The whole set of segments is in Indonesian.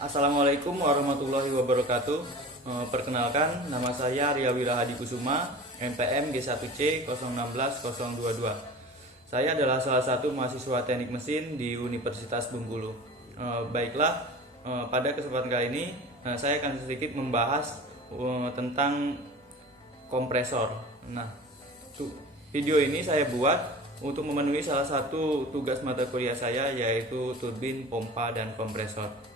Assalamualaikum warahmatullahi wabarakatuh. Perkenalkan, nama saya Ria Wirahadi Kusuma, NPM G1C 016022. Saya adalah salah satu mahasiswa teknik mesin di Universitas Bengkulu. Baiklah, pada kesempatan kali ini saya akan sedikit membahas tentang kompresor. Nah, video ini saya buat untuk memenuhi salah satu tugas mata kuliah saya, yaitu turbin, pompa, dan kompresor.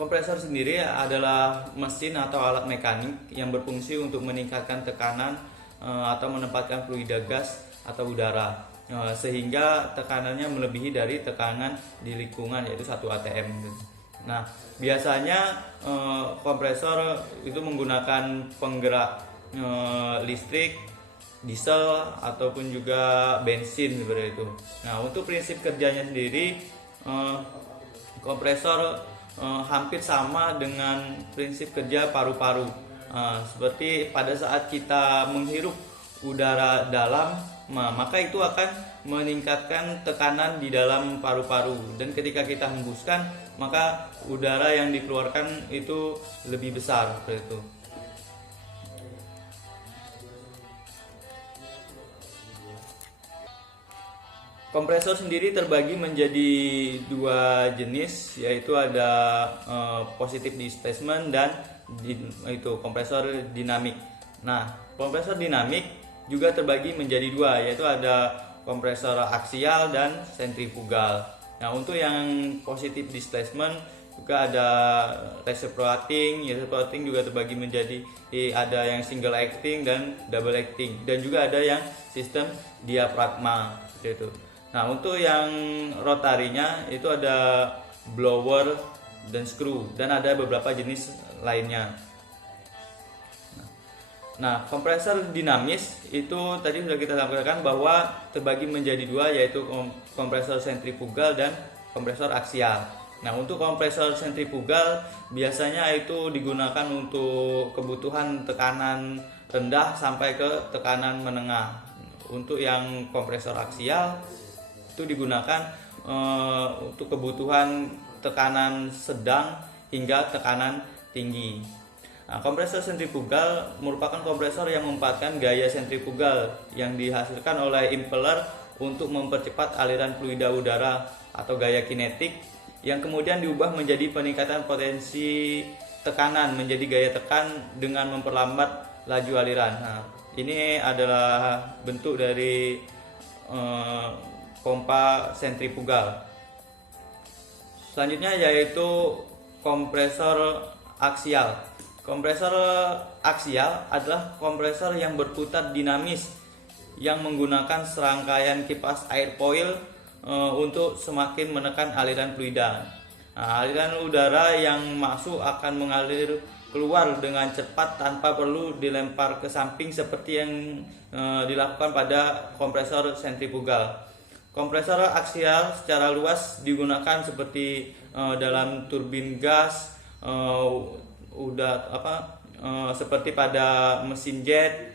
Kompresor sendiri adalah mesin atau alat mekanik yang berfungsi untuk meningkatkan tekanan atau menempatkan fluida gas atau udara sehingga tekanannya melebihi dari tekanan di lingkungan, yaitu 1 atm. Nah, biasanya kompresor itu menggunakan penggerak listrik, diesel ataupun juga bensin seperti itu. Nah, untuk prinsip kerjanya sendiri, kompresor hampir sama dengan prinsip kerja paru-paru. Seperti pada saat kita menghirup udara dalam, maka itu akan meningkatkan tekanan di dalam paru-paru, dan ketika kita hembuskan, maka udara yang dikeluarkan itu lebih besar seperti itu. Kompresor sendiri terbagi menjadi 2 jenis, yaitu ada positive displacement dan itu kompresor dinamik. Nah, kompresor dinamik juga terbagi menjadi 2, yaitu ada kompresor aksial dan sentrifugal. Nah, untuk yang positive displacement juga ada reciprocating. Reciprocating juga terbagi menjadi ada yang single acting dan double acting, dan juga ada yang sistem diafragma gitu. Nah, untuk yang rotarinya itu ada blower dan screw, dan ada beberapa jenis lainnya. Nah, kompresor dinamis itu tadi sudah kita sampaikan bahwa terbagi menjadi 2, yaitu kompresor sentrifugal dan kompresor aksial. Nah, untuk kompresor sentrifugal biasanya itu digunakan untuk kebutuhan tekanan rendah sampai ke tekanan menengah. Untuk yang kompresor aksial itu digunakan untuk kebutuhan tekanan sedang hingga tekanan tinggi. Nah, kompresor sentrifugal merupakan kompresor yang memanfaatkan gaya sentrifugal yang dihasilkan oleh impeller untuk mempercepat aliran fluida udara atau gaya kinetik, yang kemudian diubah menjadi peningkatan potensi tekanan menjadi gaya tekan dengan memperlambat laju aliran. Nah, ini adalah bentuk dari pompa sentrifugal. Selanjutnya yaitu kompresor aksial. Kompresor aksial adalah kompresor yang berputar dinamis yang menggunakan serangkaian kipas air foil untuk semakin menekan aliran fluida. Nah, aliran udara yang masuk akan mengalir keluar dengan cepat tanpa perlu dilempar ke samping seperti yang dilakukan pada kompresor sentrifugal. Kompresor aksial secara luas digunakan seperti dalam turbin gas, seperti pada mesin jet,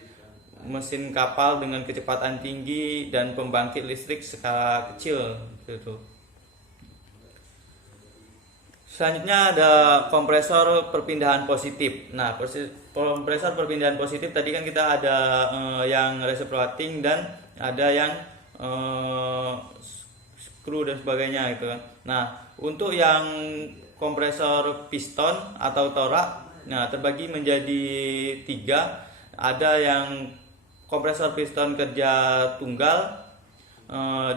mesin kapal dengan kecepatan tinggi, dan pembangkit listrik skala kecil gitu. Selanjutnya ada kompresor perpindahan positif. Nah, kompresor perpindahan positif tadi kan kita ada yang reciprocating dan ada yang screw dan sebagainya gitu kan. Nah, untuk yang kompresor piston atau torak, nah terbagi menjadi 3. Ada yang kompresor piston kerja tunggal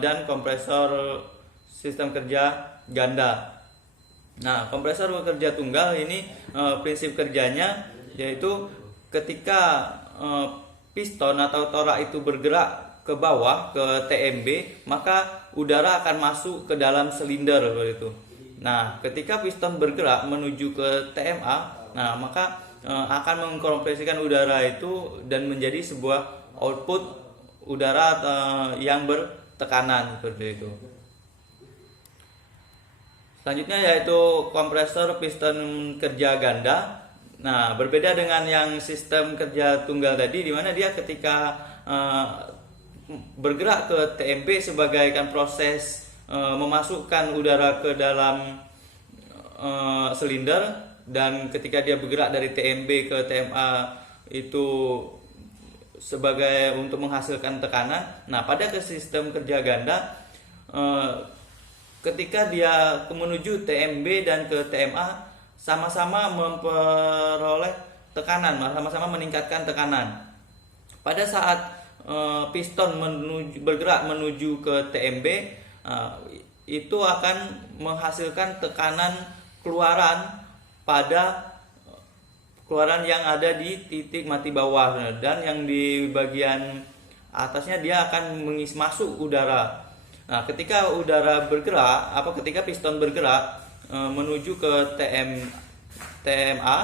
dan kompresor sistem kerja ganda. Nah, kompresor kerja tunggal ini prinsip kerjanya yaitu ketika piston atau torak itu bergerak ke bawah ke TMB, maka udara akan masuk ke dalam silinder seperti itu. Nah, ketika piston bergerak menuju ke TMA, nah maka akan mengkompresikan udara itu dan menjadi sebuah output udara yang bertekanan seperti itu. Selanjutnya yaitu kompresor piston kerja ganda. Nah, berbeda dengan yang sistem kerja tunggal tadi, di mana dia ketika bergerak ke TMB sebagai proses memasukkan udara ke dalam silinder, dan ketika dia bergerak dari TMB ke TMA itu sebagai untuk menghasilkan tekanan. Nah, pada sistem kerja ganda, ketika dia menuju TMB dan ke TMA sama-sama memperoleh tekanan, sama-sama meningkatkan tekanan. Pada saat piston bergerak menuju ke TMB, itu akan menghasilkan tekanan keluaran yang ada di titik mati bawah, dan yang di bagian atasnya dia akan masuk udara. Nah, ketika udara bergerak, ketika piston bergerak menuju ke TMA,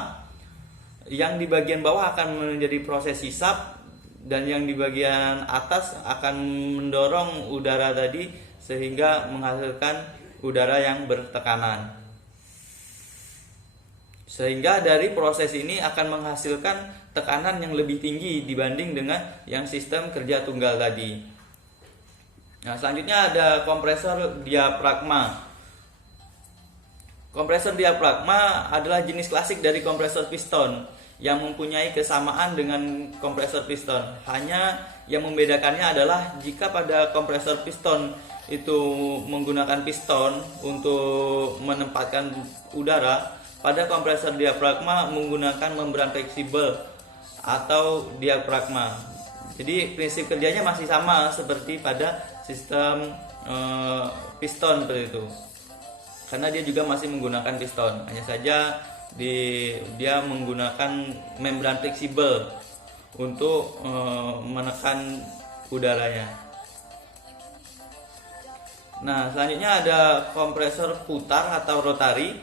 yang di bagian bawah akan menjadi proses hisap, dan yang di bagian atas akan mendorong udara tadi sehingga menghasilkan udara yang bertekanan. Sehingga dari proses ini akan menghasilkan tekanan yang lebih tinggi dibanding dengan yang sistem kerja tunggal tadi. Nah, selanjutnya ada kompresor diafragma. Kompresor diafragma adalah jenis klasik dari kompresor piston yang mempunyai kesamaan dengan kompresor piston. Hanya yang membedakannya adalah jika pada kompresor piston itu menggunakan piston untuk menempatkan udara, pada kompresor diafragma menggunakan membran fleksibel atau diafragma. Jadi prinsip kerjanya masih sama seperti pada sistem piston seperti itu, karena dia juga masih menggunakan piston, hanya saja dia menggunakan membran fleksibel untuk menekan udaranya. Nah, selanjutnya ada kompresor putar atau rotari.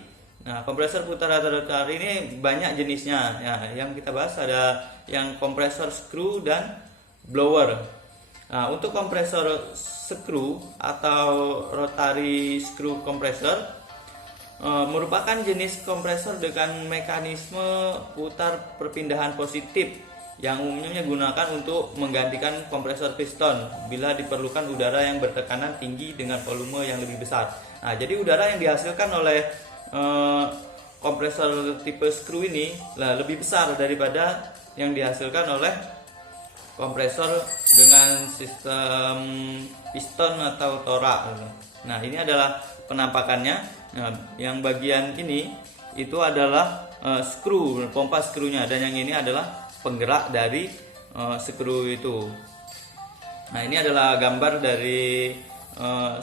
Nah, kompresor putar atau rotari ini banyak jenisnya. Ya, yang kita bahas ada yang kompresor screw dan blower. Nah, untuk kompresor screw atau rotary screw compressor merupakan jenis kompresor dengan mekanisme putar perpindahan positif yang umumnya digunakan untuk menggantikan kompresor piston bila diperlukan udara yang bertekanan tinggi dengan volume yang lebih besar. Nah, jadi udara yang dihasilkan oleh kompresor tipe screw ini lebih besar daripada yang dihasilkan oleh kompresor dengan sistem piston atau torak. Nah, ini adalah penampakannya. Nah, yang bagian ini itu adalah screw, pompa skrunya, dan yang ini adalah penggerak dari screw itu. Nah, ini adalah gambar dari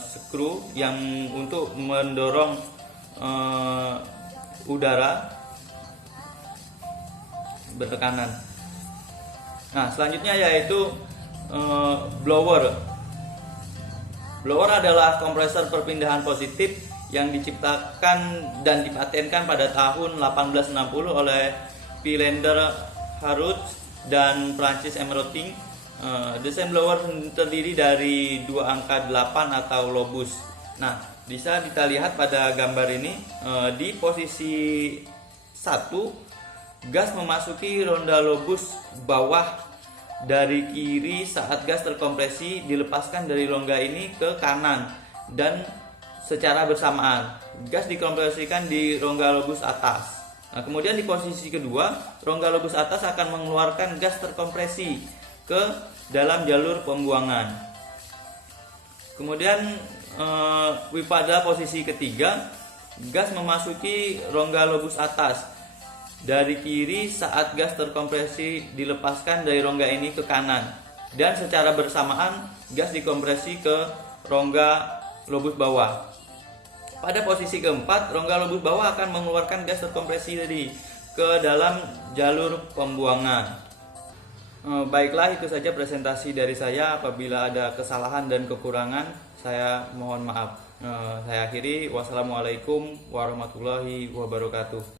screw yang untuk mendorong udara bertekanan. Nah, selanjutnya yaitu blower. Blower adalah kompresor perpindahan positif yang diciptakan dan dipatenkan pada tahun 1860 oleh Philander Harut dan Francis M. Rotting. Desain blower terdiri dari dua angka 8 atau lobus. Nah, bisa kita lihat pada gambar ini, di posisi 1 gas memasuki ronda lobus bawah dari kiri saat gas terkompresi dilepaskan dari rongga ini ke kanan, dan secara bersamaan gas dikompresikan di rongga lobus atas. Nah, kemudian di posisi kedua, rongga lobus atas akan mengeluarkan gas terkompresi ke dalam jalur pembuangan. Kemudian pada posisi ketiga, gas memasuki rongga lobus atas dari kiri saat gas terkompresi dilepaskan dari rongga ini ke kanan, dan secara bersamaan gas dikompresi ke rongga lobus bawah. Pada posisi keempat, rongga lobus bawah akan mengeluarkan gas terkompresi tadi ke dalam jalur pembuangan. Baiklah, itu saja presentasi dari saya. Apabila ada kesalahan dan kekurangan, saya mohon maaf. Saya akhiri. Wassalamualaikum warahmatullahi wabarakatuh.